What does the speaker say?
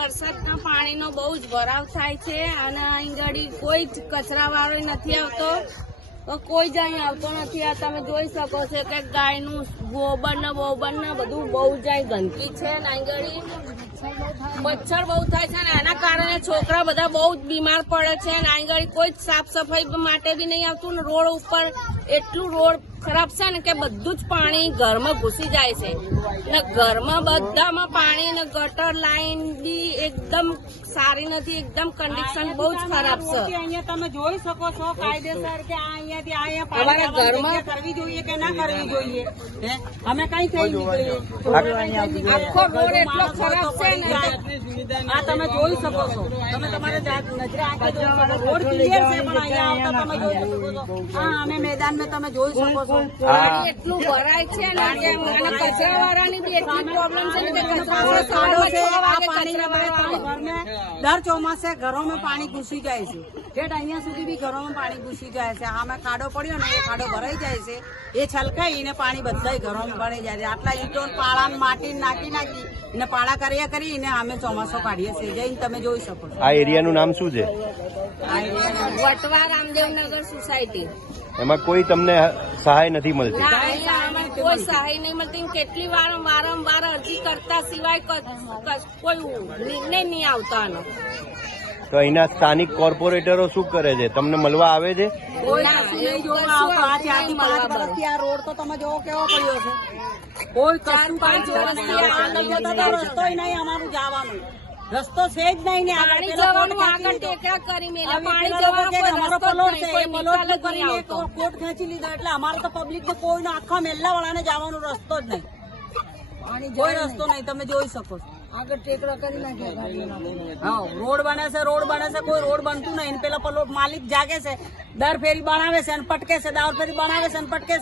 વરસાદના પાણીનો બહુ જ ભરાવ થાય છે અને અહીં ગાડી કોઈ જ કચરા વાળો નથી આવતો, કોઈ જ અહીં આવતો નથી. આ તમે જોઈ શકો છો કે ગાયનું ગોબર ને બધું બહુ જ અહીં ગંદકી છે ને અહીં ગાડી મચ્છર બહુ થાય છે ને એના કારણે છોકરા બધા બહુ જ બીમાર પડે છે ને અહીં ગાડી કોઈ જ સાફ સફાઈ માટે બી નહીં આવતું ને રોડ ઉપર એટલું રોડ ખરાબ છે ને કે બધું જ પાણી ઘરમાં ઘૂસી જાય છે ને ઘરમાં બધામાં પાણી ને ગટર લાઈન બી એકદમ સારી નથી, એકદમ કન્ડિશન બહુ જ ખરાબ છે. અહીંયા તમે જોઈ શકો છો કાયદેસર કે આ અહીંયા પાણી ઘરમાં કરવી જોઈએ કે ના કરવી જોઈએ. અમે કઈ થઈ જોઈએ આખો રોડ એટલો ખરાબ છે ને આ તમે જોઈ શકો છો. તમે તમારે નજરે આંખે જોઈ શકો રોડ ક્લિયર છે પણ અહીંયા આવતા તમે જોઈ શકો છો. હા અમે મેદાનમાં તમે જોઈ શકો છો પાણી એટલું ભરાય છે ને અને કચરા વાળાની બી એટલી પ્રોબ્લેમ છે ને કે કચરા દર ચોમાસે ઘરોમાં પાણી ઘૂસી જાય છે. ઠેઠ અહીંયા સુધી બી ઘરોમાં પાણી ઘૂસી જાય છે. આમાં ખાડો પડ્યો ને એ ખાડો ભરાઈ જાય છે, એ છલકાઈને પાણી બધા ઘરોમાં ભરાઈ જાય છે. આટલા ઈંટો પાળા માટી નાખી ને પાળા કર્યા કરીને અમે ચોમાસો કાઢીએ છીએ. જઈને તમે જોઈ શકો છો. આ એરિયાનું નામ શું છે? વટવા રામદેવનગર સોસાયટી. એમાં કોઈ તમને સહાય નથી મળતી? કોઈ સહાય નહીં મળતી. કેટલી વારંવાર અરજી કરતા સિવાય કોઈ નિર્ણય નહીં આવતા આનો. તો અહીંના સ્થાનિક કોર્પોરેટરો શું કરે છે? તમને મળવા આવે છે? કોઈ નહીં જોવા આવતો. આ 4 થી 5 વર્ષથી આ રોડ તો તમે જોવો કેવો પડ્યો છે. કોઈ કશું 5 વર્ષથી રસ્તો નહીં અમારું જવાનું. રસ્તો છે જ નહીં ને પાણી જવાનું આગળ ટેકરા કરી મેલા પાણી જવાનો કોટ ખેંચી લીધો એટલે અમારે તો પબ્લિક ને કોઈ આખા મેલ્લા વાળાને જવાનો રસ્તો જ નહીં. કોઈ રસ્તો નહીં તમે જોઈ શકો છો. આગળ ટેકરા કરી નાખ્યા. હા રોડ બને છે કોઈ રોડ બનતું નહીં. પેલા માલિક જાગે છે, દર ફેરી બનાવે છે અને પટકે છે, દર ફેરી બનાવે છે અને પટકે છે.